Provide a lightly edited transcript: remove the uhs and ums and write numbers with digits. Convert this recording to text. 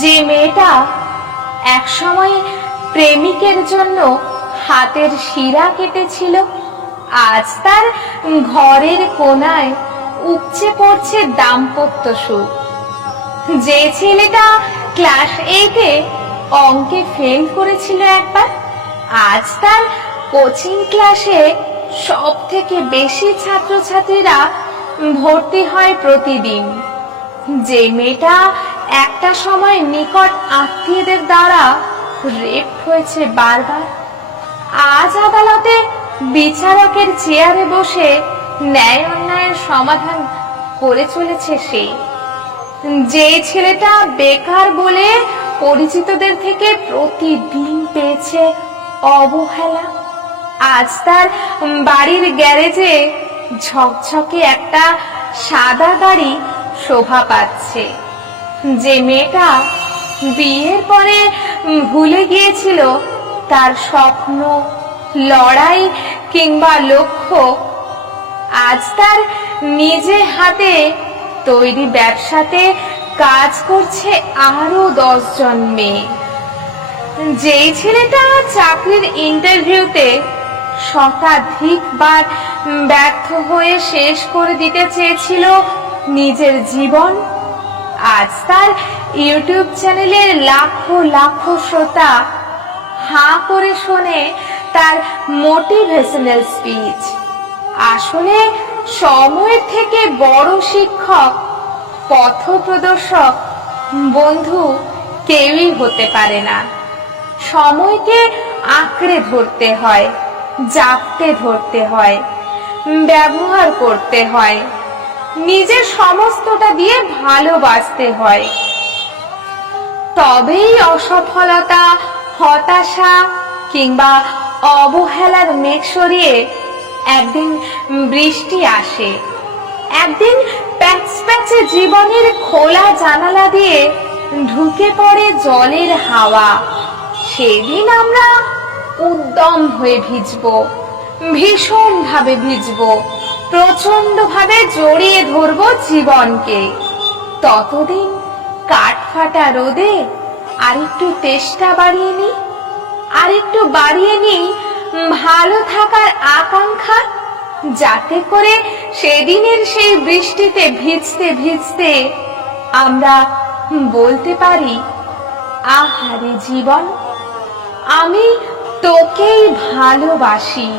যে মেয়েটা একসময় প্রেমিকের জন্য হাতের শিরা কেটেছিল, আজ তার ঘরের কোনায় উপচে পড়ছে দাম্পত্য সুখ। যে ছেলেটা ক্লাস 8-এ অঙ্কে ফেল করেছিল একবার, আজ তার কোচিং ক্লাসে সব থেকে বেশি ছাত্রছাত্রীরা ভর্তি হয় প্রতিদিন। যে মেয়েটা একটা সময় নিকট আত্মীয়দের দ্বারা রেপ হয়েছে বারবার, আজ আদালতে বিচারকের চেয়ারে বসে ন্যায় অন্যায়ের সমাধান করে চলেছে সে। যে ছেলেটা বেকার বলে পরিচিতদের থেকে প্রতিদিন পেয়েছে অবহেলা, আজ তার বাড়ির গ্যারেজে ঝকঝকে একটা সাদা গাড়ি শোভা পাচ্ছে। যে মেয়েটা বিয়ের পরে ভুলে গিয়েছিল তার স্বপ্ন, লড়াই কিংবা লক্ষ্য, আজ তার নিজে হাতে তৈরি ব্যবসাতে কাজ করছে আরো 10 জন মেয়ে। যেই ছেলেটা চাকরির ইন্টারভিউতে শতাধিকবার ব্যর্থ হয়ে শেষ করে দিতে চেয়েছিল নিজের জীবন, আজ তার ইউটিউব চ্যানেলের লাখো লাখো শ্রোতা হাঁ করে শোনে তার মোটিভেশনাল স্পিচ। আসলে সময়ের থেকে বড় শিক্ষক, পথপ্রদর্শক, বন্ধু কেউই হতে পারে না। সময়কে আঁকড়ে ধরতে হয়, জাপটে ধরতে হয়, ব্যবহার করতে হয়, নিজের সমস্তটা দিয়ে ভালোবাসতে হয়। তবেই অসফলতা, হতাশা কিংবা অবহেলার মেঘ সরিয়ে একদিন বৃষ্টি আসে। একদিন প্যাচ প্যাচে জীবনের খোলা জানালা দিয়ে ঢুকে পড়ে জলের হাওয়া। সেদিন আমরা উদ্যম হয়ে ভিজবো, ভীষণ ভাবে ভিজবো, প্রচন্ড ভাবে জড়িয়ে ধরবো জীবনকে। ততদিন কাঠফাটা রোদে আরেকটু তেষ্টা বাড়িয়ে নি, আরেকটু বাড়িয়ে নি ভালো থাকার আকাঙ্ক্ষা, যাতে করে সেদিনের সেই বৃষ্টিতে ভিজতে ভিজতে আমরা বলতে পারি, আহারে জীবন, আমি তোকেই ভালোবাসি।